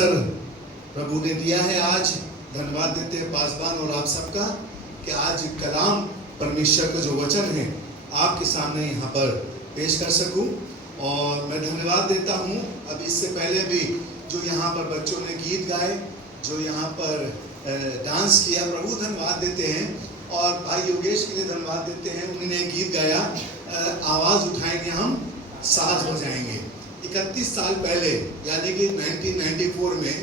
Sir प्रभु ने दिया है। आज धन्यवाद देते हैं पासवान और आप सबका कि आज कलाम परमेश्वर का जो वचन है आपके सामने यहाँ पर पेश कर सकूं। और मैं धन्यवाद देता हूँ अब इससे पहले भी जो यहाँ पर बच्चों ने गीत गाए, जो यहाँ पर डांस किया, प्रभु धन्यवाद देते हैं। और भाई योगेश के लिए धन्यवाद देते हैं, उन्होंने गीत गाया आवाज़ उठाएंगे हम साज बजाएंगे। 31 साल पहले यानी कि 1994 में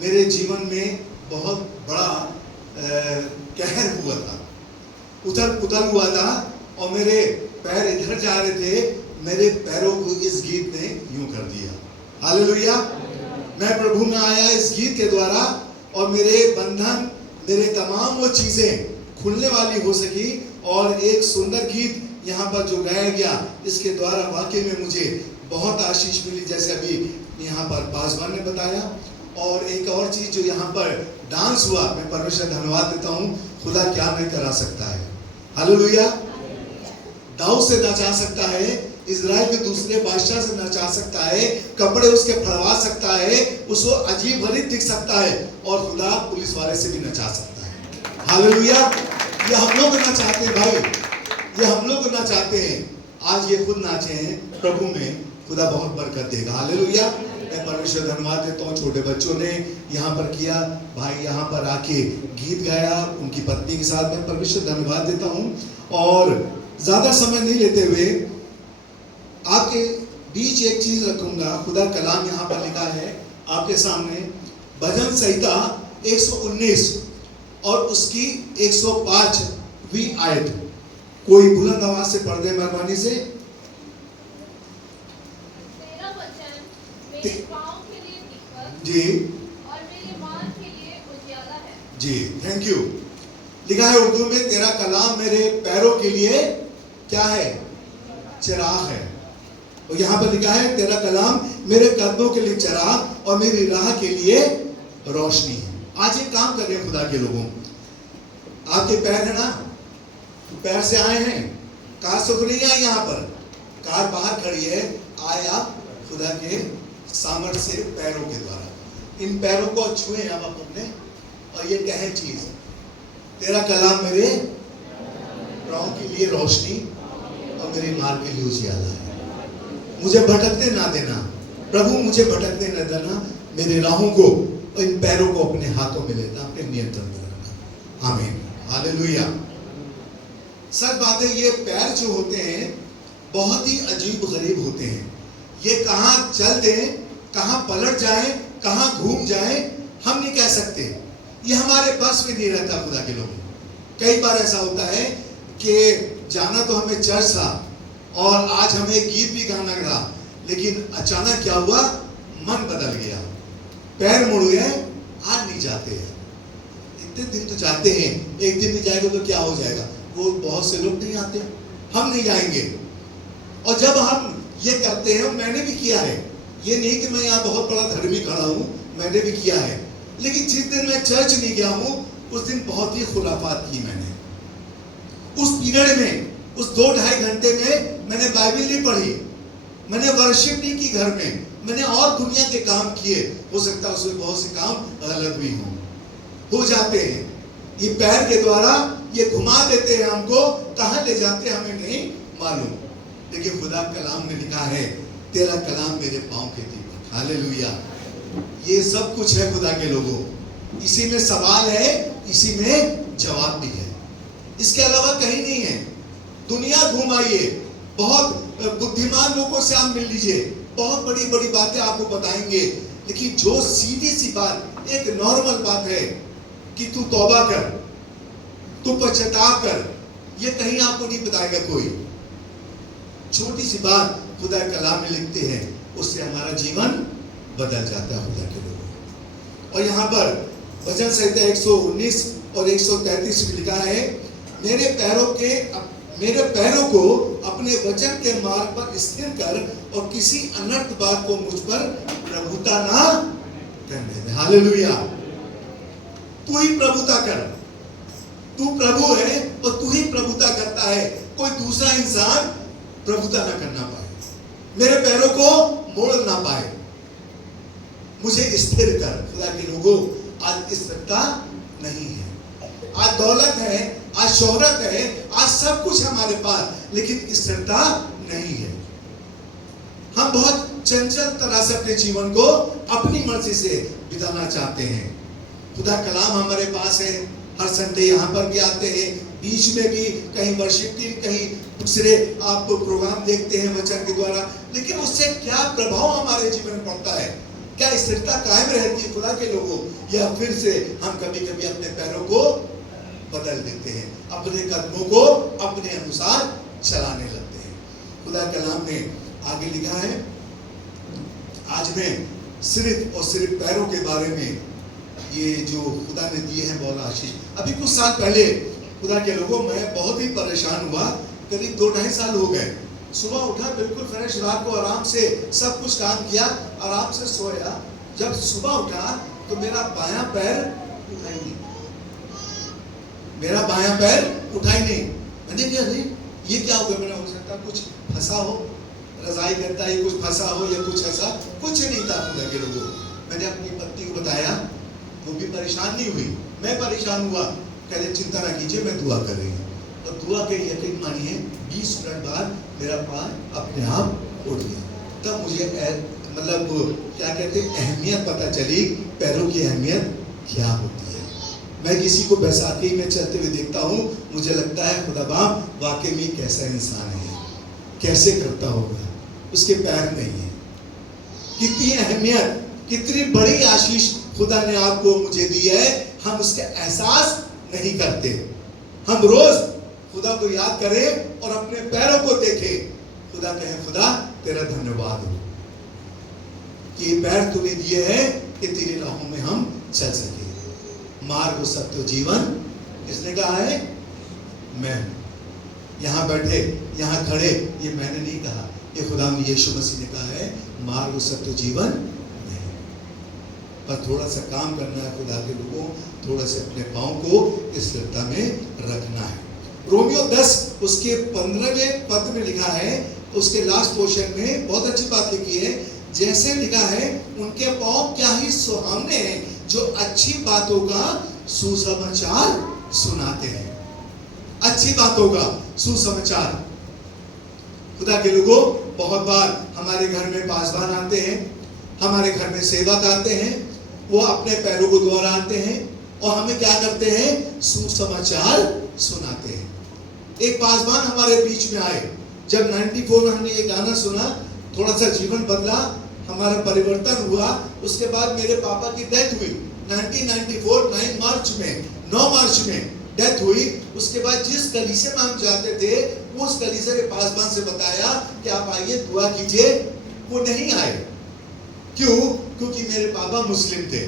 मेरे जीवन में बहुत बड़ा कहर हुआ था, उथल पुथल हुआ था और मेरे पैर इधर जा रहे थे, मेरे पैरों को इस गीत ने यूं कर दिया। हालेलुया। मैं प्रभु में आया इस गीत के द्वारा और मेरे बंधन, मेरे तमाम वो चीज़ें खुलने वाली हो सकी। और एक सुंदर गीत यहाँ पर जो गाया गया, इसके द्वारा वाकई में मुझे बहुत आशीष मिली, जैसे अभी यहाँ पर पासवान ने बताया। और एक और चीज़ जो यहाँ पर डांस हुआ, मैं परमेश्वर धन्यवाद देता हूँ, खुदा क्या नहीं करा सकता है। हालेलुया। दाऊद से नचा सकता है, इजराइल के दूसरे बादशाह से नचा सकता है, कपड़े उसके फड़वा सकता है, उसको अजीब गरीब दिख सकता है, और खुदा पुलिस वाले से भी नचा सकता है। हालेलुया। ये हम लोग ना चाहते हैं भाई, ये हम लोग ना चाहते हैं। आज ये खुद नाचे हैं प्रभु में, खुदा बहुत बरकत देगा। हालेलुया। मैं परमेश्वर धन्यवाद देता हूँ, छोटे बच्चों ने यहाँ पर किया, भाई यहाँ पर आके गीत गाया उनकी पत्नी के साथ, मैं परमेश्वर धन्यवाद देता हूँ। और ज़्यादा समय नहीं लेते हुए आपके बीच एक चीज़ रखूँगा। खुदा कलाम यहाँ पर लिखा है आपके सामने, भजन संहिता 119 और उसकी 105वीं आयत। कोई बुलंद आवाज से पढ़ दे मेहरबानी से। तेरा वचन मेरे पाँव के लिए दीपक जी और मेरे मार्ग के लिए उजियाला है। जी, थैंक यू। लिखा है उर्दू में, तेरा कलाम मेरे पैरों के लिए क्या है? चिराग है। और यहाँ पर लिखा है, तेरा कलाम मेरे कदमों के लिए चिराग और मेरी राह के लिए रोशनी है। आज एक काम कर रहे हैं खुदा के लोगों, आपके पैर है ना, पैर से आए हैं, कार से नहीं आई, यहाँ पर कार बाहर खड़ी है, आए आप खुदा के सामर्थ्य से पैरों के द्वारा इन पैरों को छुए आप अपने, और ये कहे चीज, तेरा कलाम मेरे राहों के लिए रोशनी और मेरे मार्ग के लिए उजियाला है। मुझे भटकने ना देना प्रभु, मुझे भटकने न देना, मेरे राहों को, इन पैरों को अपने हाथों में लेना, अपने नियंत्रण में रखना। आमीन। हालेलुया। सच बात है, ये पैर जो होते हैं बहुत ही अजीब गरीब होते हैं। ये कहाँ चल दें, कहाँ पलट जाएं, कहाँ घूम जाएं, हम नहीं कह सकते। ये हमारे बस में नहीं रहता खुदा के लोग। कई बार ऐसा होता है कि जाना तो हमें चर्च था और आज हमें गीत भी गाना था, लेकिन अचानक क्या हुआ, मन बदल गया, पैर मुड़ गए, आज नहीं जाते हैं। इतने दिन तो जाते हैं, एक दिन नहीं जाएगा तो क्या हो जाएगा। वो बहुत से लोग नहीं आते, हम नहीं जाएंगे। और जब हम ये करते हैं, मैंने भी किया है, ये नहीं कि मैं यहाँ बहुत बड़ा धर्मी खड़ा हूँ, मैंने भी किया है, लेकिन जिस दिन मैं चर्च नहीं गया हूँ उस दिन बहुत ही खुराफात की मैंने। उस पीरियड में, उस 2-2.5 घंटे में मैंने बाइबल नहीं पढ़ी, मैंने वर्शिप नहीं की घर में, मैंने और दुनिया के काम किए। हो सकता है उसमें बहुत से काम गलत भी हो जाते हैं। ये पैर के द्वारा ये घुमा देते हैं हमको, कहाँ ले जाते हैं हमें नहीं मालूम। लेकिन खुदा कलाम में लिखा है, तेरा कलाम मेरे पाँव के दीपक। हालेलुया। ये सब कुछ है खुदा के लोगों, इसी में सवाल है, इसी में जवाब भी है, इसके अलावा कहीं नहीं है। दुनिया घुमाइए, बहुत बुद्धिमान लोगों से आप मिल लीजिए, बहुत बड़ी बड़ी बातें आपको बताएंगे, लेकिन जो सीधी सी बात, एक नॉर्मल बात है कि तू तौबा कर, तू पश्चाताप कर, ये कहीं आपको नहीं बताएगा कोई। छोटी सी बात खुदा कलाम में लिखते हैं, उससे हमारा जीवन बदल जाता है खुदा के लोगों। और यहाँ पर भजन संहिता 119 और 133 में लिखा है, मेरे पैरों को अपने वचन के मार्ग पर स्थिर कर और किसी अनर्थ बात को मुझ पर प्रभुता ना करने दे। हालेलुया। तू ही प्रभुता कर, तू प्रभु है और तू ही प्रभुता करता है, कोई दूसरा इंसान प्रभुता ना करना पाए, मेरे पैरों को मोड़ ना पाए। मुझे स्थिर कर। खुदा के लोगों, आज स्थिरता नहीं है। आज दौलत है, आज शोहरत है, आज सब कुछ हमारे पास, लेकिन स्थिरता नहीं है। हम बहुत चंचल तरह से अपने जीवन को अपनी मर्जी से बिताना चाहते हैं। खुदा कलाम हमारे पास है, हर संडे यहाँ पर भी आते हैं, बीच में भी कहीं वर्शिप टीम, कहीं दूसरे आप प्रोग्राम देखते हैं वचन के द्वारा, लेकिन उससे क्या प्रभाव हमारे जीवन में पड़ता है? क्या स्थिरता कायम रहती है खुदा के लोगों, या फिर से हम कभी कभी अपने पैरों को बदल देते हैं, अपने कदमों को अपने अनुसार चलाने लगते हैं? खुदा कलाम ने आगे लिखा है, आज मैं सिर्फ और सिर्फ पैरों के बारे में, ये जो खुदा ने दिए हैं बहुत आशीष। अभी कुछ साल पहले खुदा के लोगों, मैं बहुत ही परेशान हुआ, करीब 2-2.5 साल हो गए। सुबह उठा बिल्कुल फ्रेश, रात को आराम से सब कुछ काम किया, आराम से सोया। जब सुबह उठा तो मेरा बायां पैर उठा ही नहीं, मेरा बायां पैर उठा ही नहीं। मैंने कहा अरे ये क्या हो गया? मैंने, हो सकता कुछ फंसा हो, रजाई करता है कुछ फंसा हो या कुछ ऐसा, कुछ नहीं था खुदा के लोगों। मैंने अपनी पत्नी को बताया, वो भी परेशान नहीं हुई, मैं परेशान हुआ। कहते चिंता ना कीजिए, मैं दुआ कर रही हूँ। और दुआ के यकीन मानिए 20 मिनट बाद मेरा पैर अपने आप उठ गया। तब मुझे मतलब क्या कहते हैं, अहमियत पता चली, पैरों की अहमियत क्या होती है। मैं किसी को बैसाखी में चलते हुए देखता हूँ, मुझे लगता है खुदा बाप वाकई में कैसा इंसान है, कैसे करता होगा, उसके पैर नहीं है। कितनी अहमियत, कितनी बड़ी आशीष खुदा ने आपको मुझे दी है, हम उसका एहसास नहीं करते। हम रोज खुदा को याद करें और अपने पैरों को देखें, खुदा कहें खुदा तेरा धन्यवाद हो कि ये पैर तूने दिए हैं कि तेरी राहों में हम चल सके। मार्ग सत्य जीवन किसने कहा है? मैं। यहाँ बैठे, यहाँ खड़े, ये मैंने नहीं कहा, ये खुदा यीशु मसीह ने कहा है, मार्ग सत्य जीवन। पर थोड़ा सा काम करना है खुदा के लोगों, थोड़ा से अपने पाँव को स्थिरता में रखना है। रोमियो 10 उसके 15वें पद में लिखा है, उसके लास्ट पोर्शन में बहुत अच्छी बात लिखी है। जैसे लिखा है, उनके पाँव क्या ही सुहावने हैं जो अच्छी बातों का सुसमाचार सुनाते हैं। अच्छी बातों का सुसमाचार। खुदा के लोगों, बहुत बार हमारे घर में पासवान आते हैं, हमारे घर में सेवक आते हैं, वो अपने पैरों को दोहराते हैं और हमें क्या करते हैं? सुसमाचार सुनाते हैं। एक पासवान हमारे बीच में आए, जब 94 में हमने ये गाना सुना, थोड़ा सा जीवन बदला, हमारा परिवर्तन हुआ। उसके बाद मेरे पापा की डेथ हुई 1994 9 मार्च में डेथ हुई। उसके बाद जिस कलीसिया में हम जाते थे, उस कलीसिया के पासवान से बताया कि आप आइए दुआ कीजिए, वो नहीं आए। क्यों? क्योंकि मेरे पापा मुस्लिम थे,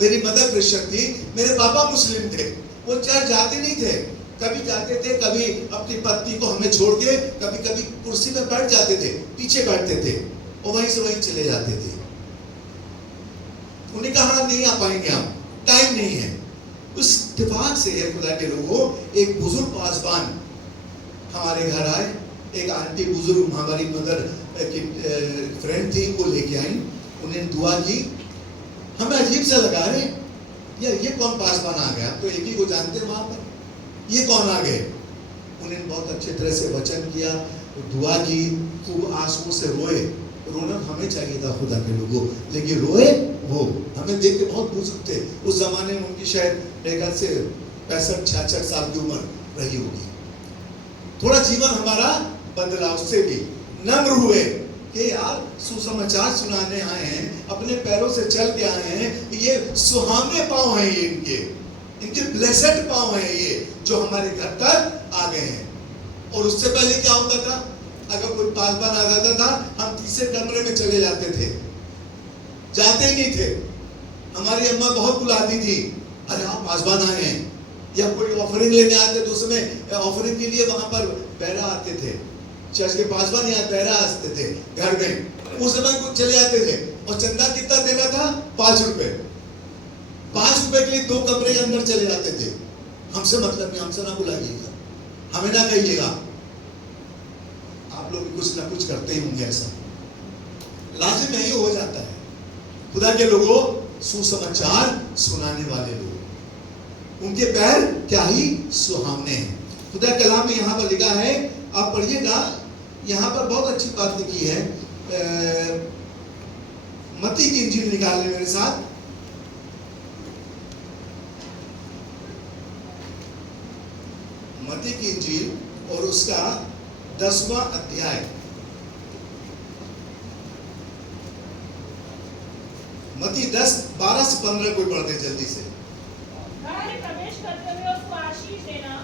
मेरी मदर क्रिश्चियन थी, मेरे पापा मुस्लिम थे। वो चर्च जाते नहीं थे, कभी जाते थे, कभी अपनी पत्नी को हमें छोड़ के कभी कभी कुर्सी में बैठ जाते थे, पीछे बैठते थे और वहीं से वहीं चले जाते थे। उन्हें कहा नहीं आ पाएंगे हम, टाइम नहीं है। उस इत्तेफाक से खुदा के लोगों, एक बुजुर्ग पासवान हमारे घर आए। एक आंटी बुजुर्ग हमारी मदर की फ्रेंड थी, वो लेके आई, उन्हें दुआ की। हमें अजीब सा लगा, रहे यार ये कौन पासवान आ गया? तो एक ही को जानते हैं वहां पर, ये कौन आ गए? उन्हें बहुत अच्छे तरह से वचन किया, दुआ की, खूब आंसुओं से रोए। रोना हमें चाहिए था खुदा के लोगों, लेकिन रोए वो। हमें देख के बहुत बुजुर्ग थे उस जमाने में, उनकी शायद मेरे ख्याल से 65-66 साल की उम्र रही होगी। थोड़ा जीवन हमारा बदला, उससे भी नम्र हुए कि यार सुसमाचार सुनाने आए हैं, अपने पैरों से चल के आए हैं, ये सुहावने पाँव हैं, ये इनके ब्लेसेड पाँव हैं ये, जो हमारे घर तक आ गए हैं। और उससे पहले क्या होता था? अगर कोई पासवान आ जाता था, हम तीसरे कमरे में चले जाते थे, जाते ही नहीं थे। हमारी अम्मा बहुत बुलाती थी, अरे आप पासवान आए हैं। या कोई ऑफरिंग लेने आते तो उसमें ऑफरिंग के लिए वहां पर बैरा आते थे, चर्च के पासवान यहाँ बैरा आते थे घर में, उस समय कुछ चले जाते थे। और चंदा कितना देना था? 5 रुपए। 5 रुपए के लिए 2 कमरे के अंदर चले जाते थे। हमसे मतलब नहीं, हमसे ना बुलाइएगा, हमें ना कहिएगा। आप लोग कुछ ना कुछ करते ही होंगे, ऐसा लाजिम नहीं हो जाता है। खुदा के लोगों, सुसमाचार सुनाने वाले लोग, उनके पैर क्या ही सुहावने हैं। खुदा कलाम में यहाँ पर लिखा है, आप पढ़िएगा, यहाँ पर बहुत अच्छी बात लिखी है। मत्ती की इंजील निकाल लें मेरे साथ। मत्ती की इंजील और उसका 10वां अध्याय। मत्ती 10, 12 से 15 कोई पढ़ते जल्दी से। घर में प्रवेश करते हुए उसको आशीष देना।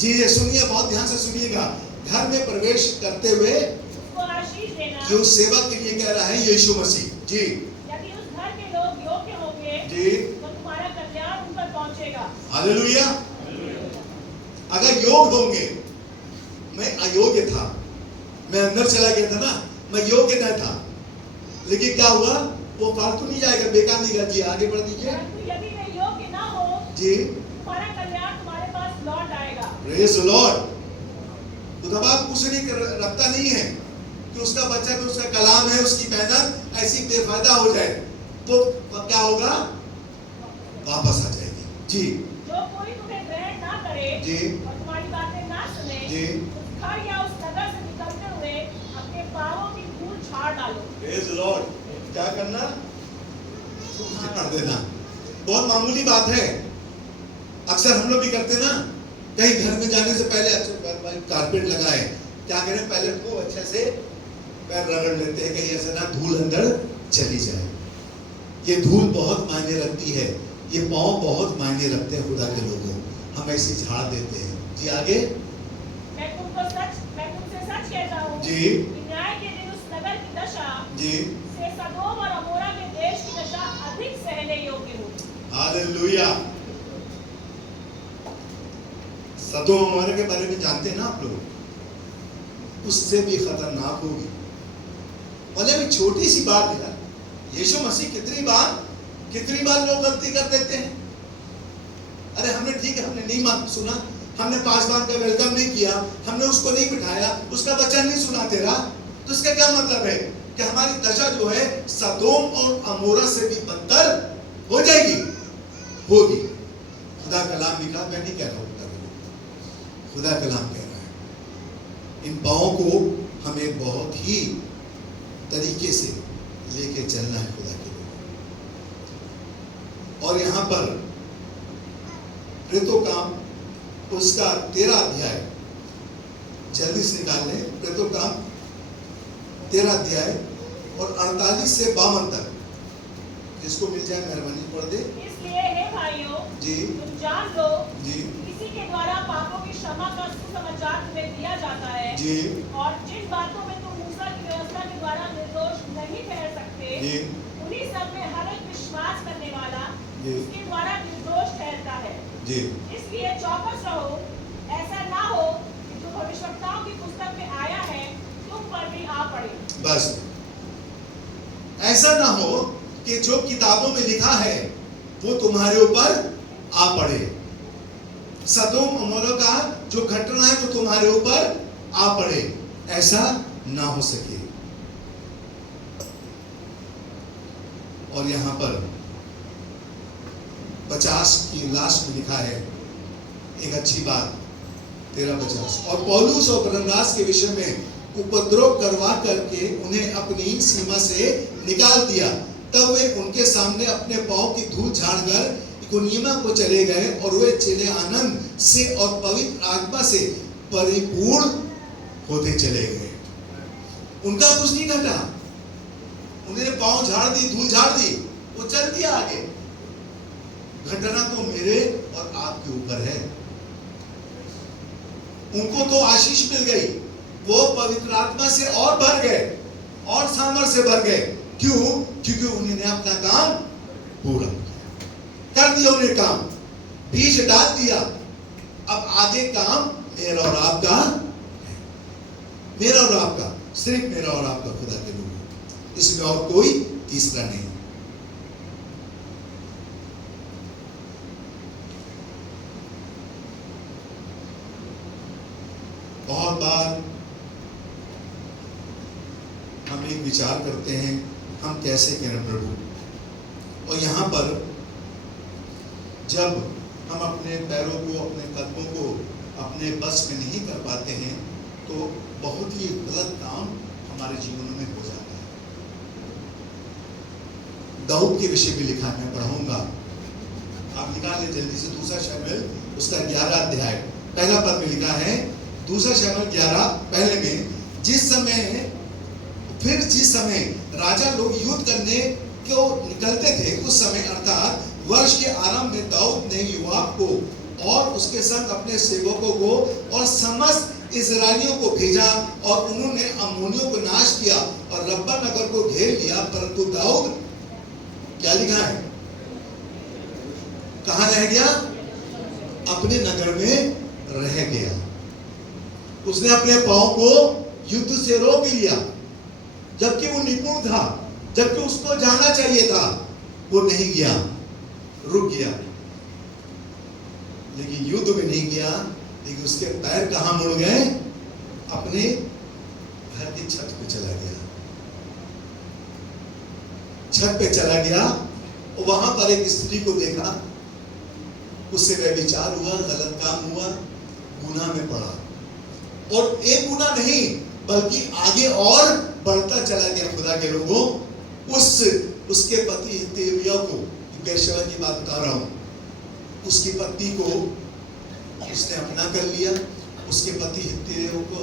जी ये सुनिए, बहुत ध्यान से सुनिएगा। घर में प्रवेश करते हुए उसको आशीष देना। जो सेवा के लिए कह रहा है यीशु मसीह जी। यदि उस घर के लोग योग्य होंगे जी तो तुम्हारा कल्याण उन पर पहुंचेगा। हालेलुया। अगर योग होंगे, मैं अयोग्य था, मैं अंदर चला गया था ना, मैं योग्य नहीं था, लेकिन क्या हुआ, वो फालतू नहीं जाएगा, बेकार नहीं गया। जी आगे बढ़ दीजिए। यदि वे योग्य ना हो जी तुम्हारा कल्याण तुम्हारे पास लौट आएगा। Praise the Lord. खुदा बाप कुछ नहीं रखता नहीं है कि उसका बच्चा भी, उसका कलाम है, उसकी मेहनत ऐसी बेफायदा हो जाए तो क्या होगा, वापस आ जाएगी। जी जो कोई तुम्हें ग्रहण ना करे जी और तुम्हारी बातें ना सुने, जी उस घर या उस नगर से निकलते हुए अपने पांवों की धूल झाड़ डालो। Praise the Lord. क्या करना, झाड़ देना। बहुत मामूली बात है, अक्सर हम लोग भी करते ना, कहीं घर में जाने से पहले अच्छा भाई कारपेट लगाए, क्या करें, पहले खूब अच्छे से पैर रगड़ लेते हैं, कहीं ऐसा ना धूल अंदर चली जाए। ये धूल बहुत मायने रखती है, ये पाँव बहुत मायने रखते हैं खुदा के लोगों, हम ऐसी झाड़ देते हैं। जी आगे। मैं तुमसे सच कहता हूँ जी कि न्याय के दिन उस नगर की दशा जी से सदोम और अमोरा के देश की दशा अधिक सहने योग्य होगी। हालेलुया। सदोम अमोरा के बारे में जानते हैं ना आप लोग, उससे भी खतरनाक होगी। मतलब एक छोटी सी बात है यार, यीशु मसीह कितनी बार लोग गलती कर देते हैं। अरे हमने ठीक है, हमने नहीं सुना, हमने पासवान का वेलकम नहीं किया, हमने उसको नहीं बिठाया, उसका वचन नहीं सुना तेरा, तो इसका क्या मतलब है कि हमारी दशा जो है सदोम और अमोरा से भी बदतर हो जाएगी, होगी। खुदा कलाम लिखा, मैं नहीं कह रहा हूँ, खुदा कलाम कह रहा है। इन पाँव को हमें बहुत ही तरीके से लेके चलना है खुदा के लिए। और यहाँ पर प्रेतो काम उसका 13 अध्याय जल्दी से निकाल लें। प्रेतो काम 13 अध्याय और 48 से 52 तक, जिसको मिल जाए मेहरबानी पढ़ दे। इसलिए हे भाइयों, जी तुम जान लो जी किसी के द्वारा पापों की क्षमा का सुसमाचार तुम्हें दिया जाता है, जी और जिन बातों में तुम मूसा की व्यवस्था के द्वारा निर्दोष नहीं ठहर सकते, जी उन्हीं सब में हर एक विश्वास करने वाला जी उसके द्वारा निर्दोष ठहरता है। जी इसलिए चौकस रहो, ऐसा ना हो कि जो भविष्यवक्ताओं की पुस्तक में आया है तुम पर भी आ पड़े। बस ऐसा ना हो कि जो किताबों में लिखा है वो तुम्हारे ऊपर आ पड़े। सदोम अमोरा का जो घटना है वो तुम्हारे ऊपर आ पड़े, ऐसा ना हो सके। और यहां पर 50 की लास्ट में लिखा है एक अच्छी बात, 13-50। और पौलुस और बरनबास के विषय में उपद्रव करवा करके उन्हें अपनी सीमा से निकाल दिया, तब वे उनके सामने अपने पांव की धूल झाड़कर इकोनियमा को चले गए, और वे चले आनंद से और पवित्र आत्मा से परिपूर्ण होते चले गए। उनका कुछ नहीं घटा, उन्होंने पांव झाड़ दी, धूल झाड़ दी, वो चल दिया आगे। घटना तो मेरे और आपके ऊपर है। उनको तो आशीष मिल गई, वो पवित्र आत्मा से और भर गए और सामर्थ्य से भर गए। क्यों? क्योंकि उन्होंने अपना काम पूरा कर दिया, उन्हें काम बीज डाल दिया। अब आगे काम मेरा और आपका, मेरा और आपका, सिर्फ मेरा और आपका, खुदा के लोग, इसमें और कोई तीसरा नहीं। बहुत बार हम एक विचार करते हैं, हम कैसे करें प्रभु, और यहाँ पर जब हम अपने पैरों को, अपने कदमों को अपने बस में नहीं कर पाते हैं तो बहुत ही गलत काम हमारे जीवनों में हो जाता है। दाऊद के विषय भी लिखा, मैं पढ़ाऊंगा, आप निकाल जल्दी से। दूसरा शमूएल उसका 11 अध्याय पहला पद में लिखा है, दूसरा शमूएल 11 पहले में, जिस समय राजा लोग युद्ध करने को निकलते थे, उस समय अर्थात वर्ष के आरंभ में दाऊद ने योआब को और उसके संग अपने सेवकों को और समस्त इस्राएलियों को भेजा और उन्होंने अम्मोनियों को नाश किया और रब्बा नगर को घेर लिया। परंतु दाऊद, क्या लिखा है, कहां रह गया? अपने नगर में रह गया। उसने अपने पांव को युद्ध से रोक लिया, जबकि वो निपुण था, जबकि उसको जाना चाहिए था, वो नहीं गया, रुक गया। लेकिन युद्ध में नहीं गया, लेकिन उसके पैर कहां मुड़ गए? अपने घर की छत पे चला गया। छत पे चला गया और वहां पर एक स्त्री को देखा, उससे व्यभिचार हुआ, गलत काम हुआ, गुनाह में पड़ा। और एक गुनाह नहीं बल्कि आगे और बढ़ता चला गया। खुदा के लोगों, उसके पति हित्तियों को, बेर्शेबा की बात बता रहा हूं, उसकी पत्नी को उसने अपना कर लिया। उसके पति हित्तियों को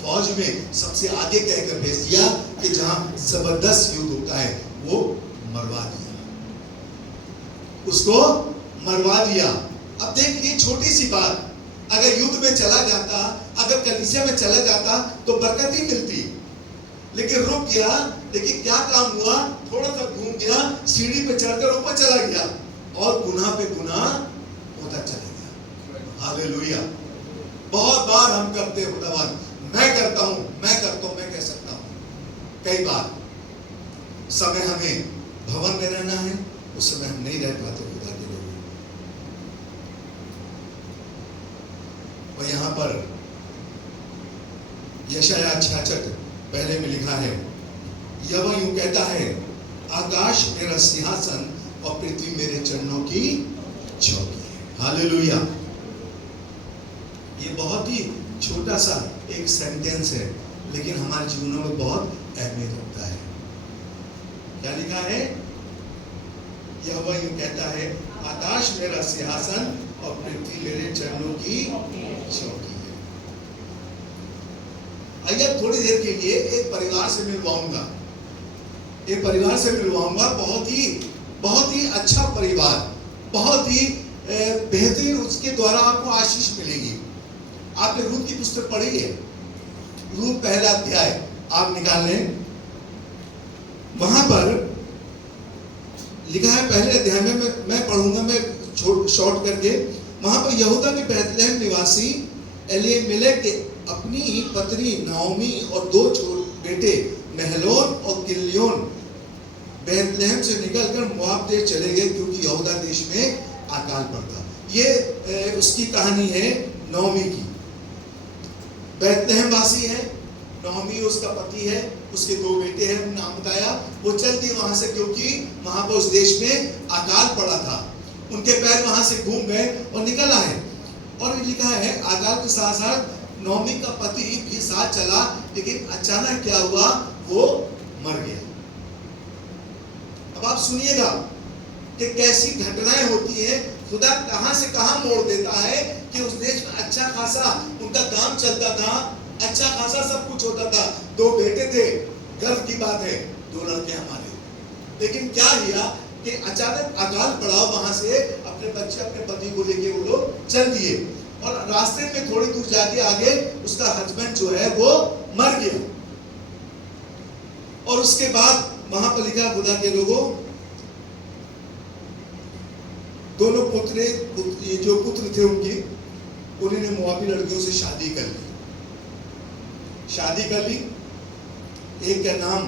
फौज में सबसे आगे कहकर भेज दिया कि जहां जबरदस्त युद्ध होता है वो मरवा दिया, उसको मरवा दिया। अब देखिए, छोटी सी बात, अगर युद्ध में चला जाता, अगर कलीसिया में चला जाता तो बरकत ही मिलती, लेकिन रुक गया। लेकिन क्या काम हुआ? थोड़ा सा घूम गया, सीढ़ी पे चढ़कर ऊपर चला गया और गुनाह पे गुनाह होता चला गया। हालेलुया। बहुत बार हम करते हैं, खुदावन मैं करता हूं, मैं कह सकता हूं। कई बार समय हमें भवन में रहना है, उस समय हम नहीं रह पाते खुदा के लोग। और यहां पर यशायाह 66 पहले में लिखा है, यहोवा यूं कहता है, आकाश मेरा सिंहासन और पृथ्वी मेरे चरणों की चौकी है। हालेलुया। ये बहुत ही छोटा सा एक सेंटेंस है, लेकिन हमारे जीवनों में बहुत अहमियत रखता है। क्या लिखा है? यहोवा यूं कहता है, आकाश मेरा सिंहासन और पृथ्वी मेरे चरणों की चौकी है। आइए थोड़ी देर के लिए एक परिवार से मिलवाऊंगा, बहुत ही अच्छा परिवार, बहुत ही बेहतरीन, उसके द्वारा आपको आशीष मिलेगी। आपने रूत की पुस्तक पढ़ी है, रूत पहला अध्याय आप निकाल लें, वहां पर लिखा है, पहले अध्याय में मैं पढ़ूंगा, मैं शॉर्ट करके। वहां पर यहूदा के बैतलहम निवासी एलीमेलेक के अपनी ही पत्नी नाओमी और 2 बेटे महलोन और किल्योन बैतलहम से निकलकर मोआब देश चले गए, क्योंकि यहूदा देश में अकाल पड़ता। ये उसकी कहानी है नाओमी की। बैतलहम वासी है, नाओमी उसका पति है, उसके 2 बेटे हैं, नाम बताया। वो चल दी वहां से, क्योंकि वहां पर उस देश में अकाल पड़ा था। उनके पैर वहां से घूम गए और निकल आए। और लिखा है, अकाल के साथ साथ नाओमी का पति भी साथ चला, लेकिन अचानक क्या हुआ? वो मर गया। अब आप सुनिएगा कि कैसी घटनाएं होती हैं। खुदा कहां से कहां मोड़ देता है कि उस देश में अच्छा खासा उनका काम चलता था, अच्छा खासा सब कुछ होता था। 2 बेटे थे, गर्व की बात है, 2 लड़के हमारे। लेकिन क्या हुआ कि अचानक अकाल पड़ा, वहां से अपने बच्चे, अपने पति को लेके वो लोग चल दिए। और रास्ते में थोड़ी दूर जाके आगे उसका हस्बैंड जो है वो मर गया। और उसके बाद वहां पर लिखा, खुदा के लोगों, दोनों ये जो पुत्र थे उनके, उन्होंने मोआबी लड़कियों से शादी कर ली। एक का नाम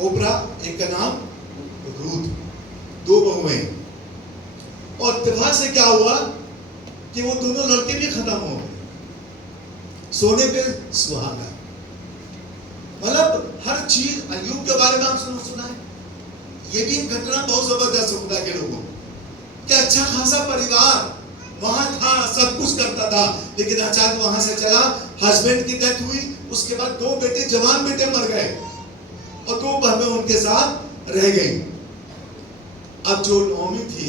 ओबरा, एक का नाम रूत, 2 बहुएं। और त्योहार से क्या हुआ कि वो दोनों लड़के भी खत्म हो गए, सोने पे सुहागा। मतलब हर चीज, अय्यूब के बारे में आप सुना है, ये भी एक घटना बहुत जबरदस्त खुदा के लोगों, कि अच्छा खासा परिवार वहां था, सब कुछ करता था, लेकिन अचानक वहां से चला, हस्बैंड की डेथ हुई, उसके बाद 2 बेटे, जवान बेटे मर गए और 2 बहनें उनके साथ रह गई। अब जो नौमी थी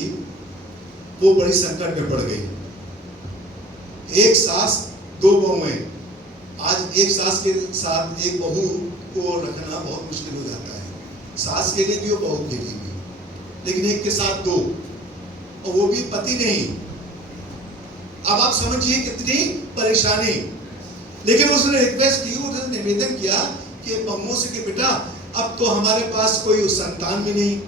वो बड़ी संकट में पड़ गई। एक सास 2 बहुएं, आज एक सास के साथ एक बहू को रखना बहुत मुश्किल हो जाता है, सास के लिए भी और बहू के लिए भी, लेकिन एक के साथ 2, और वो भी पति नहीं। अब आप समझिए कितनी परेशानी। लेकिन उसने रिक्वेस्ट की, उसने निवेदन किया कि बहुओं से कि बेटा अब तो हमारे पास कोई संतान भी नहीं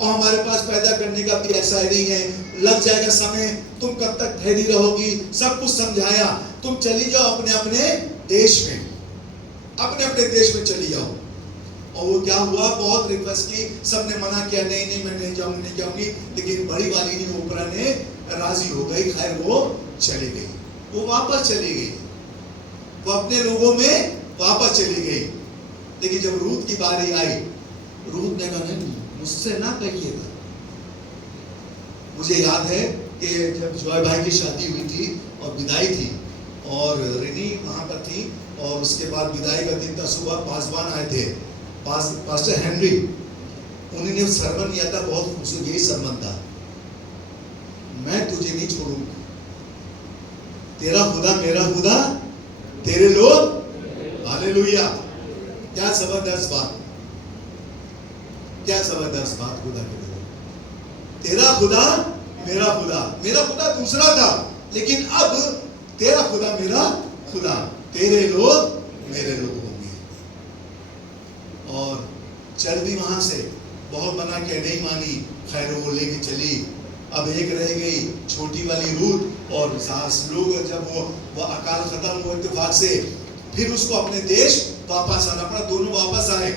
और हमारे पास पैदा करने का भी ऐसा ही नहीं है, लग जाएगा समय, तुम कब तक ठहरी रहोगी, सब कुछ समझाया, तुम चली जाओ अपने अपने देश में, अपने अपने देश में चली जाओ। और वो क्या हुआ, बहुत रिक्वेस्ट की, सबने मना किया, नहीं नहीं मैं नहीं जाऊंगी, नहीं जाऊंगी, लेकिन बड़ी वाली ने, ओपरा ने राजी हो गई, खैर वो चली गई, वो वापस चली गई, वो अपने लोगों में वापस चली गई। लेकिन जब रूत की बारी आई, रूत ने कहा नहीं, मुझसे ना कहिएगा। मुझे याद है कि जब जॉय भाई की शादी हुई थी और विदाई थी, और रिनी वहां पर थी, और उसके बाद विदाई का दिन था, सुबह पासवान आए थे, पास्टर हेनरी, उन्होंने सरमन दिया था, बहुत खूबसूरत यही सरमन था, मैं तुझे नहीं छोड़ूंगा, तेरा खुदा मेरा खुदा, तेरे लोग, हालेलुया। क्या जबरदस्त बात, क्या जबरदस्त बात खुदा के लोग, तेरा खुदा मेरा खुदा, मेरा खुदा दूसरा था, लेकिन अब तेरा खुदा मेरा खुदा, तेरे लोग मेरे लोग होंगे। और चल भी वहां से, बहुत मना किया, नहीं मानी, खैर वो लेके चली। अब एक रह गई छोटी वाली रूत, और सास लोग, जब वो अकाल खत्म हुआ इत्तेफाक से, फिर उसको अपने देश वापस आना पड़ा, दोनों वापस आए।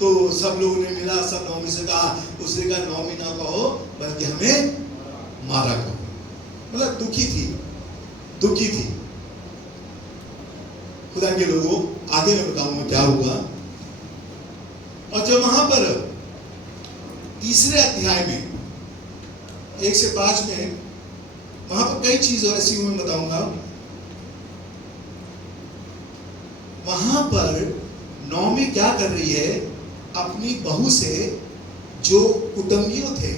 तो सब लोगों ने मिला, सब नौमी से कहा, उसने कहा नौमी ना कहो बल्कि हमें मारा कहो, मतलब दुखी थी, दुखी थी। खुदा के लोगों, आगे मैं बताऊंगा क्या हुआ। और जब वहां पर 3 अध्याय में 1 से 5 में, वहां पर कई चीजें ऐसी मैं बताऊंगा। वहां पर नौमी क्या कर रही है, अपनी बहू से, जो कुटुंबियों थे,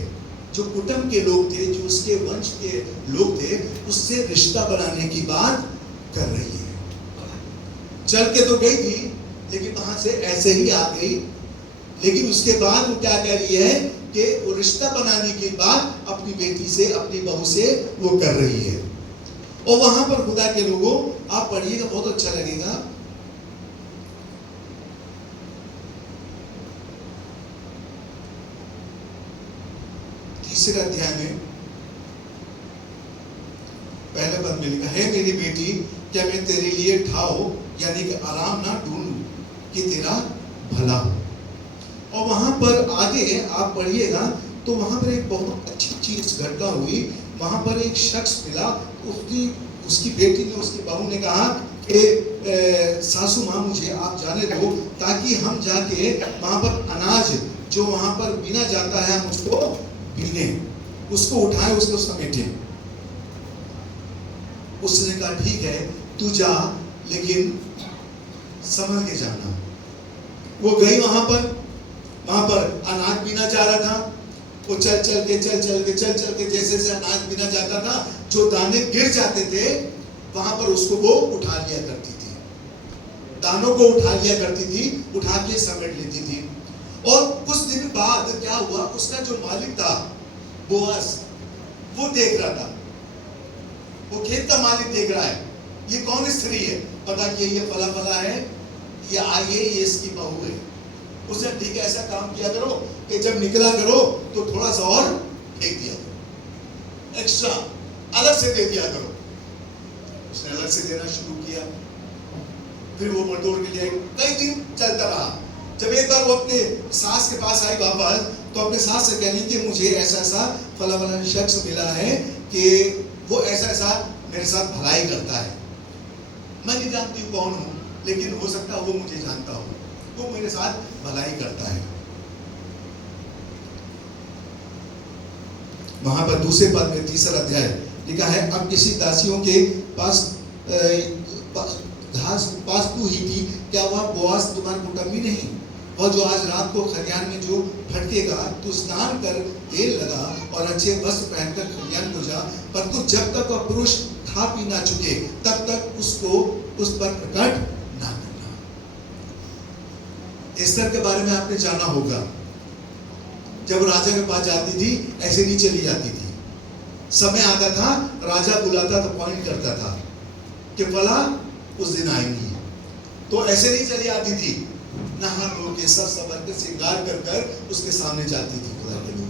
जो कुटुंब के लोग थे, जो उसके वंश के लोग थे, उससे रिश्ता बनाने की बात कर रही है। चल के तो गई थी, लेकिन वहां से ऐसे ही आ गई। लेकिन उसके बाद वो क्या कह रही है कि वो रिश्ता बनाने की बात अपनी बेटी से, अपनी बहू से वो कर रही है। और वहां पर खुदा के लोगों, आप पढ़िएगा, बहुत अच्छा लगेगा। तीसरे अध्याय में पहले पद में लिखा है, मेरी बेटी क्या मैं तेरे लिए ठाओ यानी कि आराम ना ढूंढूं कि तेरा भला हो। और वहां पर आगे आप पढ़िएगा तो वहां पर एक बहुत अच्छी चीज घटना हुई। वहां पर एक शख्स मिला, उसकी बेटी ने, उसकी बहू ने कहा कि सासू माँ मुझे आप जाने दो, ताकि हम जाके वहां पर अनाज जो वहां पर बीना जाता है हम उसको बीने, उसको उठाए, उसको समेटे। उसने कहा ठीक है तू जा, लेकिन समझ के जाना। वो गई वहां पर अनाज बीना जा रहा था। वो चल चल के जैसे जैसे अनाज बीना जाता था, जो दाने गिर जाते थे वहां पर उसको वो उठा लिया करती थी, दानों को उठा लिया करती थी, उठा के समेट लेती थी। और कुछ दिन बाद क्या हुआ, उसका जो मालिक था बोअज, वो देख रहा था, वो खेत का मालिक देख रहा है, ये कौन स्त्री है, पता कि ये फला फला है, ये आइए, ये इसकी बहू है। उसने ठीक है ऐसा काम किया करो कि जब निकला करो तो थोड़ा सा और फेंक दिया करो, एक्स्ट्रा अलग से दे दिया करो। उसने अलग से देना शुरू किया, फिर वो बटोर के लिए कई दिन चलता रहा। जब एक बार वो अपने सास के पास आई वापस, तो अपने सास से कहने कि मुझे ऐसा ऐसा फला फला शख्स मिला है कि वो ऐसा ऐसा मेरे साथ भलाई करता है। मैं नहीं जानती हूँ कौन हूँ, लेकिन हो सकता है वो मुझे जानता हो, वो मेरे साथ भलाई करता है। वहां पर दूसरे पद में 3 अध्याय लिखा है, अब किसी दासियों के पास घास पास्तू ही थी, क्या वह बोआज तुम्हारे कुटुंबी नहीं? वह जो आज रात को खलियान में जो फटकेगा, तू स्नान कर तेल लगा और अच्छे वस्त्र पहनकर खलियान को जा, पर तू जब तक वह पुरुष खा पी ना चुके तब तक उसको उस पर प्रकट ना करना। एस्तर के बारे में आपने जाना होगा, जब राजा के पास जाती थी ऐसे नहीं चली जाती थी। समय आता था, राजा बुलाता था, पॉइंट करता था कि फला उस दिन आएंगी, तो ऐसे नहीं चली आती थी। नहा धो के सब सबर के श्रृंगार कर कर उसके सामने जाती थी खुदा के लिए।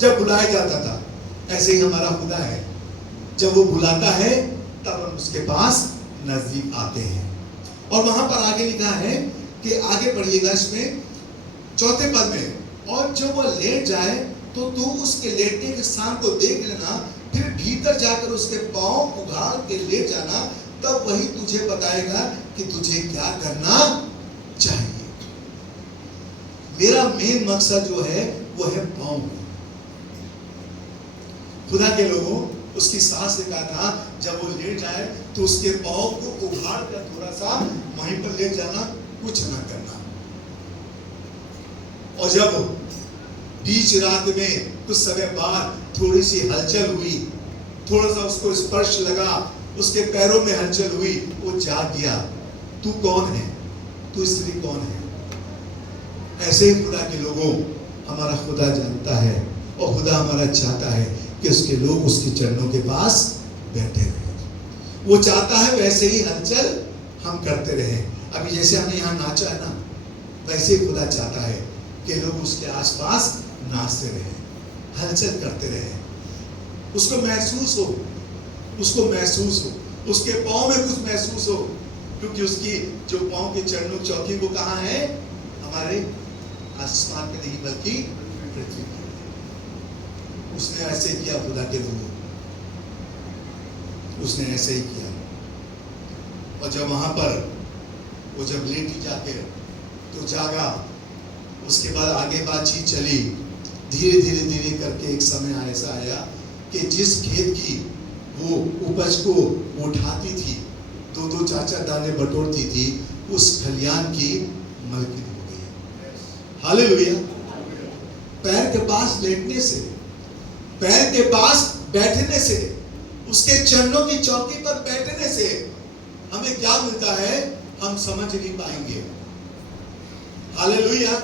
जब बुलाया जाता था, ऐसे ही हमारा खुदा है, जब वो बुलाता है तब हम उसके पास नजदीक आते हैं। और वहां पर आगे लिखा है कि आगे पढ़िएगा इसमें 4 पद में, और जब वो लेट जाए तो तू उसके लेटने के स्थान को देख लेना, फिर भीतर जाकर उसके पांव उघाड़ के लेट जाना, तब वही तुझे बताएगा कि तुझे क्या करना चाहिए। मेरा मेन मकसद जो है वो है पांव। खुदा के लोगों, उसकी सास ने कहा था जब वो लेट जाए तो उसके पांव को उघाड़ कर थोड़ा सा वहीं पर लेट जाना, कुछ ना करना। और जब बीच रात में कुछ समय बाद थोड़ी सी हलचल हुई, थोड़ा सा उसको स्पर्श लगा, उसके पैरों में हलचल हुई, वो जाग गया। तू कौन है? तू स्त्री कौन है? ऐसे ही खुदा के लोगों, हमारा खुदा जानता है और खुदा हमारा चाहता है कि उसके लोग उसके चरणों के पास बैठे रहे। वो चाहता है वैसे ही हलचल हम करते रहे। अभी जैसे हमने यहाँ नाचा है ना, वैसे ही खुदा चाहता है कि लोग उसके आसपास नाचते रहे, हलचल करते रहे, उसको महसूस हो, उसको महसूस हो, उसके पाँव में कुछ महसूस हो, क्योंकि उसकी जो पाँव के चरणों की चौकी वो कहाँ है? हमारे आसमान में नहीं बल्कि पृथ्वी पर। उसने ऐसे किया खुदा के लोगों, उसने ऐसे ही किया। और जब वहां पर वो जब लेटी जाके तो जागा, उसके बाद आगे बातचीत चली, धीरे धीरे धीरे करके एक समय ऐसा आया कि जिस खेत की वो उपज को उठाती थी, 2-2 4-4 दाने बटोरती थी, उस खलियान की मालकिन हो गई। हालेलुया। पैर के पास लेटने से, पैर के पास बैठने से, उसके चरणों की चौकी पर बैठने से हमें क्या मिलता है हम समझ नहीं पाएंगे। हालेलुया।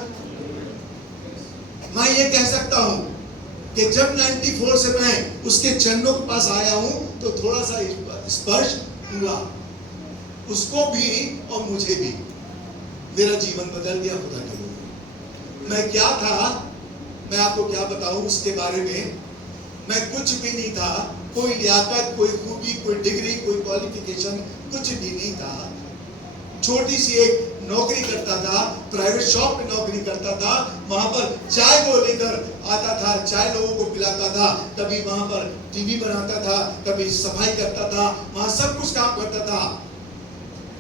मैं ये कह सकता हूं कि जब 94 से मैं उसके चरणों के पास आया हूं तो थोड़ा सा स्पर्श हुआ, उसको भी और मुझे भी। मेरा जीवन बदल गया खुदा के लोग। मैं क्या था, मैं आपको क्या बताऊं उसके बारे में। मैं कुछ भी नहीं था, कोई लियाकत, कोई खूबी, कोई डिग्री, कोई क्वालिफिकेशन, कुछ भी नहीं था। छोटी सी एक नौकरी करता था, प्राइवेट शॉप में नौकरी करता था, वहां पर चाय को लेकर आता था, चाय लोगों को पिलाता था, कभी वहां पर टीवी बनाता था, कभी सफाई करता था, वहां सब कुछ काम करता था।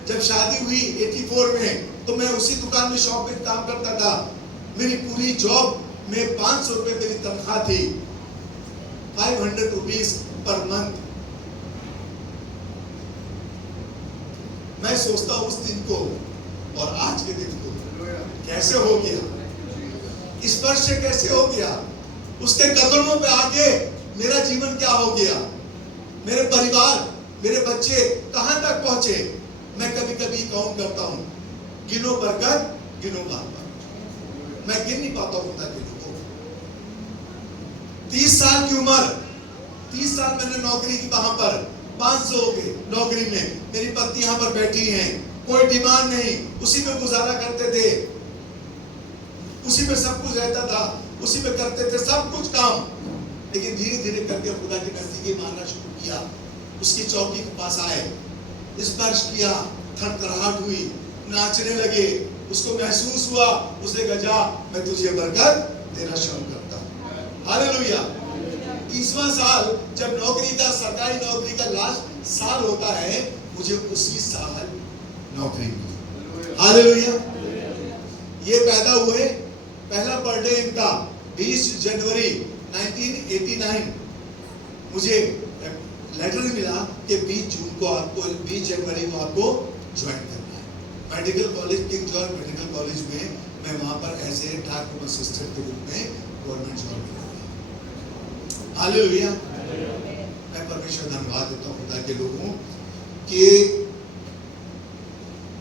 जब शादी हुई 84 में तो मैं उसी दुकान में शॉप में काम करता था। मेरी पूरी जॉब में 500 रुपए मेरी तनख्वाह थी, 500 रुपीज पर मंथ। मैं सोचता हूं उस दिन को और आज के दिन को कैसे हो गया, स्पर्श कैसे हो गया, उसके कदमों पे आके मेरा जीवन क्या हो गया, मेरे परिवार, मेरे बच्चे कहां तक पहुंचे। मैं कभी कभी काउंट करता हूं, गिनो बरकत, गिनो बात, मैं गिन नहीं पाता हूं ताकि 30 साल की उम्र, 30 साल मैंने नौकरी की, वहां पर 500 के नौकरी में, मेरी पत्नी यहाँ पर बैठी हैं, कोई डिमांड नहीं, उसी में गुजारा करते थे, उसी में सब कुछ रहता था, उसी में करते थे सब कुछ काम। लेकिन धीरे धीरे करके खुदा की नजदीकी मानना शुरू किया, उसकी चौकी के पास आए, स्पर्श किया, थरथराहट हुई, नाचने लगे, उसको महसूस हुआ, उसने कहा जा मैं तुझे बरकत देना शुरू करता हूं। हालेलुया। 30वां साल जब नौकरी का, सरकारी नौकरी का लास्ट साल होता है, मुझे उसी साल नौकरी मिली। हालेलुया। ये पैदा हुए, पहला बर्थडे इनका 20 जनवरी 1989 मुझे लेटर मिला कि 20 जनवरी को आपको ज्वाइन करना है medical college, king George medical college में। मैं वहां पर ऐसे डाक असिस्टेंट के रूप में गवर्नमेंट जॉब करूंगा। हालेलुया। मैं परमेश्वर धन्यवाद देता हूँ खुदा के लोगों कि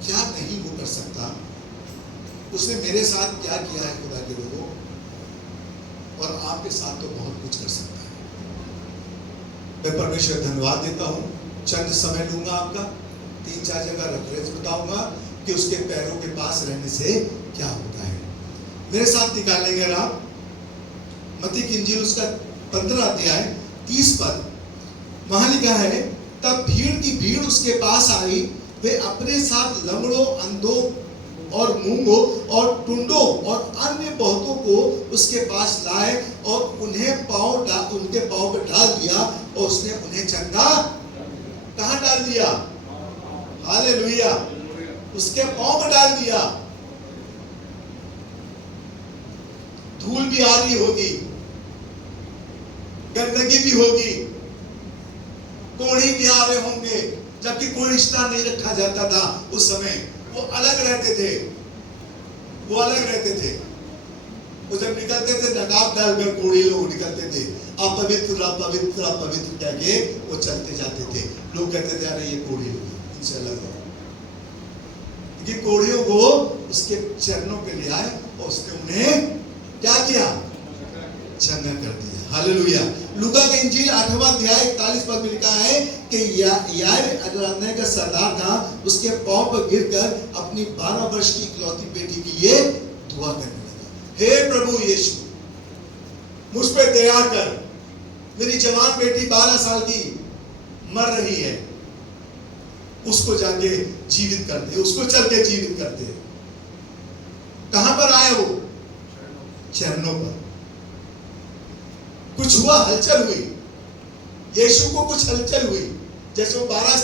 क्या नहीं वो कर सकता, उसने मेरे साथ क्या किया है खुदा के लोगों, और आपके साथ तो बहुत कुछ कर सकता है। मैं परमेश्वर धन्यवाद देता हूँ। चंद समय लूंगा आपका, 3-4 जगह रेफरेंस बताऊंगा कि उसके पैरों के पास रहने से क्या होता है। मेरे साथ निकालेंगे आप मत्ती की इंजील उसका 15 अध्याय 30 पद। वहां लिखा है, तब भीड़ की भीड़ उसके पास आई, वे अपने साथ लंगड़ों, अंधों और मूंगों और टुंडों और अन्य बहुतों को उसके पास लाए और उनके पांव पर डाल दिया, और उसने उन्हें चंगा कहां डाल दिया? हालेलुया। उसके पांव पर डाल दिया। धूल भी आ रही होगी, गंदगी भी होगी, कोढ़ी भी आ रहे होंगे, जबकि कोई रिश्ता नहीं रखा जाता था उस समय। वो अलग रहते थे, वो अलग रहते थे। वो जब निकलते थे नकाब डालकर कोढ़ी लोग निकलते थे, अपवित्र अपवित्र अपवित्र कह के वो चलते जाते थे। लोग कहते थे अरे ये कोढ़ी लोग, इनसे अलग हो। कि कोढ़ियों को उसके चरणों पे ले आए और उसने उन्हें क्या किया? चंगा कर दिया। हालेलुया। लूका के इंजील 8वां अध्याय 41 पद में लिखा है कि यार अराधना का सरदार था, उसके पांव पर गिरकर अपनी 12 वर्ष की इकलौती बेटी के लिए दुआ करने लगा। हे प्रभु यीशु, मुझ पे दया कर, मेरी जवान बेटी 12 साल की मर रही है, उसको जाके जीवित कर दे, उसको चल के जीवित कर दे। कहां पर आए वो? चरणों पर। कुछ हुआ, हलचल हुई, यीशु को कुछ हलचल हुई। जैसे वो 12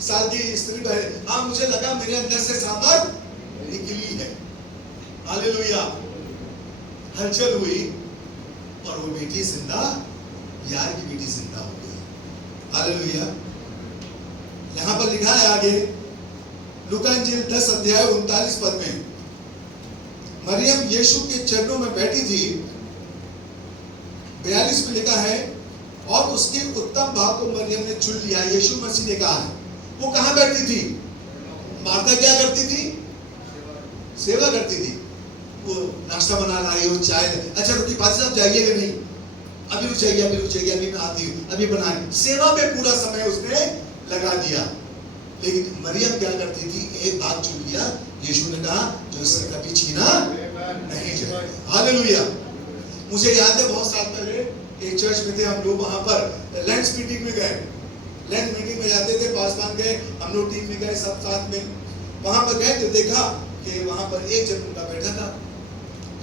साल की स्त्री है, हाँ मुझे लगा मेरे अंदर से सामर्थ निकली है। हालेलुया। हलचल हुई और वो बेटी जिंदा, यार की बेटी जिंदा हो गई। हालेलुया। यहां पर लिखा है आगे लूका इंजील 10 अध्याय 39 पद में, मरियम यीशु के चरणों में बैठी थी। 42 में लिखा है, और उसके उत्तम भाग को मरियम ने चुन लिया। यीशु मसीह ने कहा है। वो कहां बैठी थी? मार्था क्या करती थी? सेवा करती थी। वो नाश्ता बना लाई हो, चाय, अच्छा रुकी पास साहब जाइएगा नहीं, अभी रुक जाइए, अभी मैं आती हूँ, अभी बनाए। सेवा में पूरा समय उसने लगा दिया। लेकिन मरियम क्या करती थी? एक भाग चुन लिया। यीशु ने कहा जो इससे कभी छीना नहीं जाएगा। हालेलुया। मुझे याद है बहुत साल पहले एक चर्च में थे हम लोग, वहां पर लंच मीटिंग में गए। लंच मीटिंग में जाते थे, पासवान गए, हम लोग टीम में गए सब साथ में। वहां पर गए तो देखा कि वहां पर एक जन उनका बैठा था।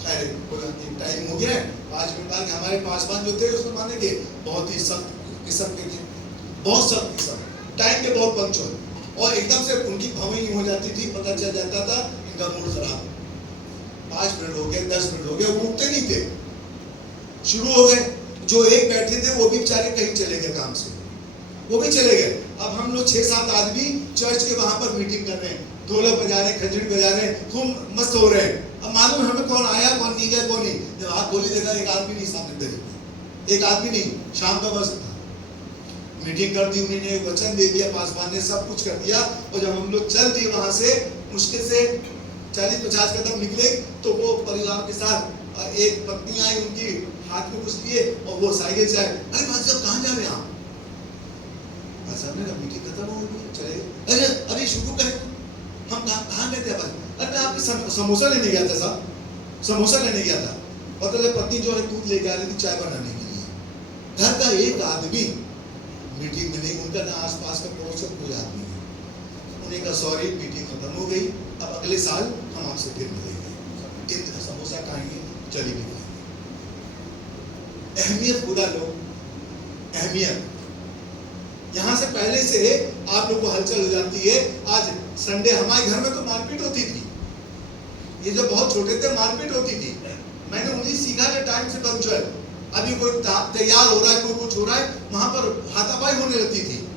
खैर टाइम हो गया, 5 मिनट बाद हमारे पासवान जो थे उसमें माने के बहुत ही सख्त किस्म के थे, बहुत सख्त किस्म, टाइम पे बहुत पंक्चुअल, और एकदम से उनकी भवई हो जाती थी, पता चल जाता था इनका मूड खराब। 5 मिनट हो गए, 10 मिनट हो गए, वो उठते नहीं थे। शुरू हो गए, जो एक बैठे थे वो भी बेचारे कहीं चले गए काम से, वो भी चले गए। अब हम लोग 6-7 आदमी चर्च के वहां पर मीटिंग कर रहे हैं, ढोलक बजा रहे हैं, खंजरी बजा रहे हैं, खूब मस्त हो रहे हैं। अब मालूम हमें कौन आया कौन नहीं गया, कौन नहीं। जब हाथ बोली देखा एक आदमी नहीं सामने दे, एक आदमी नहीं, शाम का वक्त था। मीटिंग कर दी उन्होंने, वचन दे दिया, पासवान ने सब कुछ कर दिया। और जब हम लोग चल दिए वहां से, मुश्किल से 40-50 कदम निकले तो वो परिवार के साथ एक पत्नी आई, उनकी हाथ में कुछ लिए और वो साइकिल से आए। अरे भाई साहब कहाँ जा रहे हैं आप? भाई साहब ने मीटिंग खत्म हो गई, चले गए। अरे अभी शुरू करें, हम कहाँ गए थे? अरे मैं आपके समोसा लेने गया था साहब, समोसा लेने गया था। मतलब पत्नी जो है दूध लेके आ रही थी चाय बनाने के लिए। घर का एक आदमी मीटिंग में नहीं, उनका ना आसपास का पड़ोस का कोई आदमी नहीं। उन्होंने कहा सॉरी मीटिंग खत्म हो गई, अब अगले साल हम आपसे फिर मिलेंगे, समोसा खाएंगे, चली भी खाएंगे। अहमियत बुला लो, अहमियत। यहां से पहले से आप लोग को हलचल हो जाती है। आज संडे हमारे घर में तो मारपीट होती थी, ये जो बहुत छोटे थे मारपीट होती थी। मैंने उन्हीं सीखा कि टाइम से पंक्चुअल, अभी कोई तैयार हो रहा है, कोई कुछ हो रहा है, वहां पर हाथापाई होने लगती थी।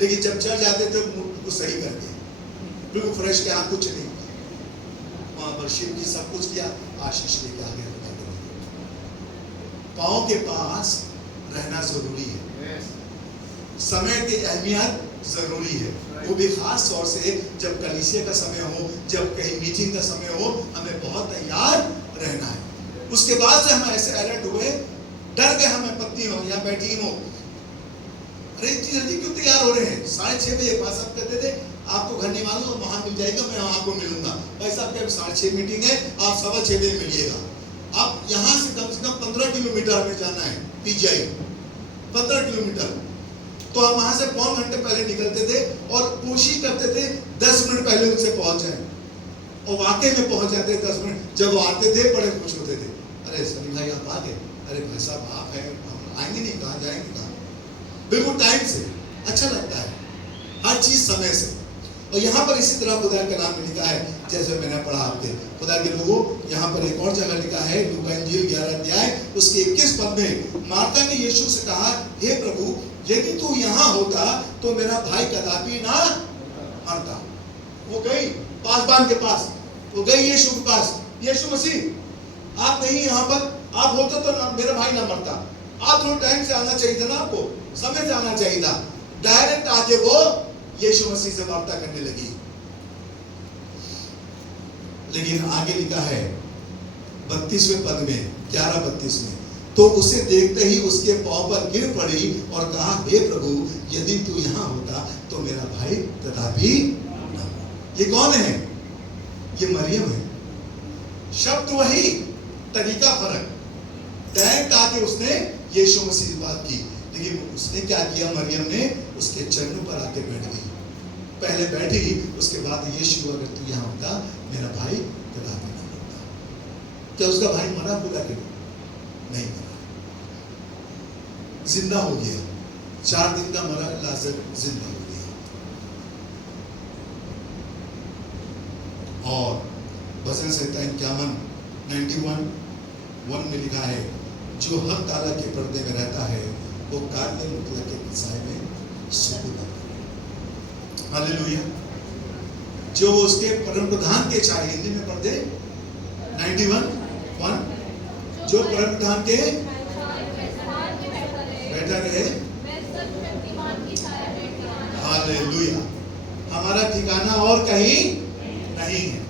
लेकिन जब चल जाते थे मूड को सही कर दिया, बिल्कुल फ्रेश के, कुछ नहीं वहां पर शिव जी सब कुछ किया, आशीष लेके आगे पांव के पास रहना जरूरी है। समय की अहमियत जरूरी है, वो भी खास तौर से जब कलीसिया का समय हो, जब कहीं मीटिंग का समय हो, हमें बहुत तैयार रहना है। उसके बाद से हम ऐसे अलर्ट हुए, डर गए, हमें पत्नी हो यहाँ बैठी हो, अरे इतनी जल्दी क्यों तैयार हो रहे हैं? 6:30 बजे पास आप कहते थे आपको घर नहीं मालूम, वहां मिल जाएगा, मैं आपको मिलूंगा। भाई साहब के 6:30 मीटिंग है, आप 6:15 बजे मिलिएगा। अब यहाँ से कम 15 किलोमीटर हमें जाना है, पीजीआई 15 किलोमीटर, तो हम वहां से पौन घंटे पहले निकलते थे और कोशिश करते थे 10 मिनट पहले उनसे पहुंच जाए, और वाकई में पहुंच जाते 10 मिनट। जब वो आते थे बड़े खुश होते थे, अरे सनी भाई आप आ गए, अरे भाई साहब आप हैं, हम आएंगे नहीं, कहाँ जाएंगे कहाँ, बिल्कुल टाइम से। अच्छा लगता है हर चीज समय से। और यहाँ पर इसी तरह खुदा का नाम में लिखा है, जैसे मैंने पढ़ा आपके खुदा के लोगों, यहाँ पर एक और जगह लिखा है, लूका इंजील 11 अध्याय उसके 21 पद में, मार्था ने यीशु से कहा, हे प्रभु यदि तू यहाँ होता तो मेरा भाई कदापि ना मरता। वो गई पासबान के पास, वो गई यीशु के पास, यीशु मसीह आप नहीं यहाँ पर, आप होते तो मेरा भाई ना मरता। आप थोड़ा टाइम से आना चाहिए था ना, आपको समय से आना चाहिए था। डायरेक्ट आके वो यीशु मसीह से वार्ता करने लगी। लेकिन आगे लिखा है 32वें पद में, 11:32 में, तो उसे देखते ही उसके पांव पर गिर पड़ी और कहा, हे प्रभु यदि तू यहाँ होता तो मेरा भाई कदापि ना। ये कौन है? ये मरियम है। शब्द वही, तरीका फर्क। डायरेक्ट आके उसने यीशु मसीह से बात की, लेकिन उसने क्या किया, मरियम ने उसके चरणों पर आके बैठ गई। पहले बैठी, उसके बाद यीशु अगर तू यहाँ होता मेरा भाई कदापि ना मरता। क्या उसका भाई मरा? खुदा के नहीं मरा, जिंदा हो गया। 4 दिन का मरा लाजर जिंदा हो गया। और भजन संहिता 91:1 में लिखा है, जो हर ताला के पर्दे में रहता है वो काले मुतलक के साए में सुकून पाता है। हालेलुया। जो उसके परम प्रधान के छाए, हिंदी में पर्दे 91:1, जो परम प्रधान के बैठा रहे, हालेलुया। हमारा ठिकाना और कहीं नहीं है।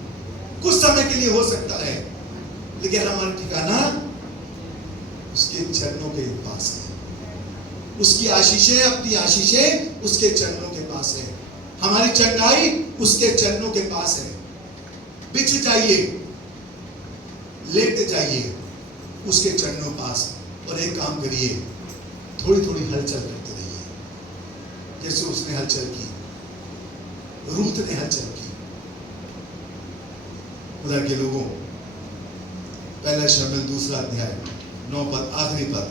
कुछ समय के लिए हो सकता है, लेकिन हमारा ठिकाना उसके चरणों के पास है। उसकी आशीषें, अपनी आशीषें उसके चरणों के पास है। हमारी चंगाई उसके चरणों के पास है। बिछ जाइए, लेट जाइए उसके चरणों पास, और एक काम करिए, थोड़ी थोड़ी हलचल करते रहिए, जैसे उसने हलचल की, रूत ने हलचल की। खुदा के लोगों, पहला शमूएल 2 अध्याय 9 पद, आखिरी पद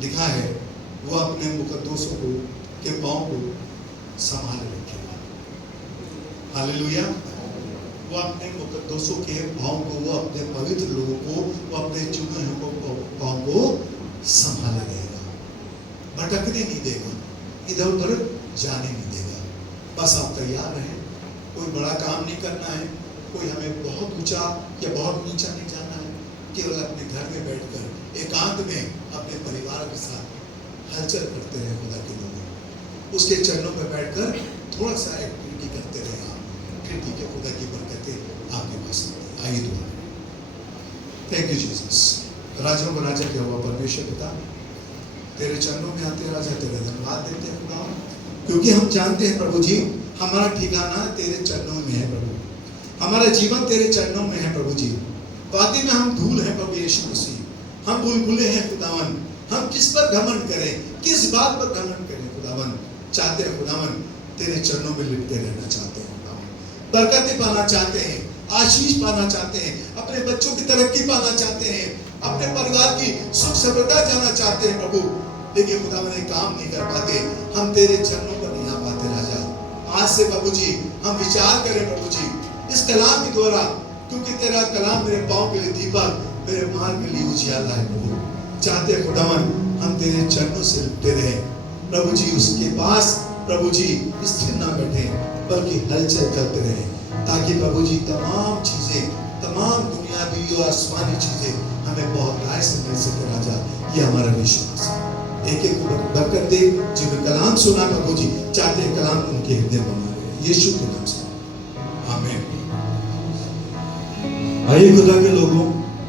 लिखा है, वो अपने मुकद्दसों को के पांव को संभाले रखेगा। हालेलुया। वो अपने मुकद्दसों के पांव को, वो अपने पवित्र लोगों को, वो अपने चुने हुए पांव को संभाले रहेगा, भटकने नहीं देगा, इधर उधर जाने नहीं देगा। बस आप तैयार रहें। कोई बड़ा काम नहीं करना है, कोई हमें बहुत ऊंचा या बहुत नीचा नहीं जाना है। केवल अपने घर में बैठकर एकांत में अपने परिवार के साथ हलचल करते रहे। खुदा के लोगों, उसके चरणों पर बैठकर थोड़ा सा एक्टिविटी करते रहे आप, फिर ठीक है, खुदा की बरकतें आपके पास आइए। दुआ। Thank you Jesus. राजाओं को राजा क्या हुआ परमेश्वर पिता, तेरे चरणों में आते राजा, तेरे धन्यवाद देते हैं खुदा, क्योंकि हम जानते हैं प्रभु जी, हमारा ठिकाना तेरे चरणों में है प्रभु, हमारा जीवन तेरे चरणों में है प्रभु जी। वाकई में हम धूल हैं प्रभु यीशु मसीह, हम बुलबुले हैं खुदावन। हम किस पर घमंड करें, किस बात पर घमंड करें खुदावन? चाहते हैं खुदावन तेरे चरणों में लिपटे रहना चाहते हैं खुदावन, बरकतें पाना चाहते हैं, आशीष पाना चाहते हैं, अपने बच्चों की तरक्की पाना चाहते हैं, अपने परिवार की सुख सफलता जाना चाहते हैं प्रभु। लेकिन खुदावन ये काम नहीं कर पाते, हम तेरे चरणों पर नहीं आ पाते राजा। आज से प्रभु जी हम विचार करें प्रभु जी इस कलाम के द्वारा, क्योंकि तेरा कलाम मेरे पाँव के लिए दीपक मेरे मार्ग के लिए उजियाला है प्रभु। चाहते हैं खुदावन हम तेरे चरणों से लिपटे रहे प्रभु जी, उसके पास प्रभु जी स्थिर ना बैठे बल्कि हलचल करते रहे, ताकि प्रभु जी तमाम चीजें, तमाम दुनियावी और आसमानी चीजें हमें बहुत आय से मिल सके राजा। ये हमारा विश्वास है। एक एक को बरकत दे, जिन्हें कलाम सुना प्रभु जी, चाहते हैं कलाम उनके हृदय में बना रहे, यीशु के नाम से आमीन। आइए खुदा के लोगों,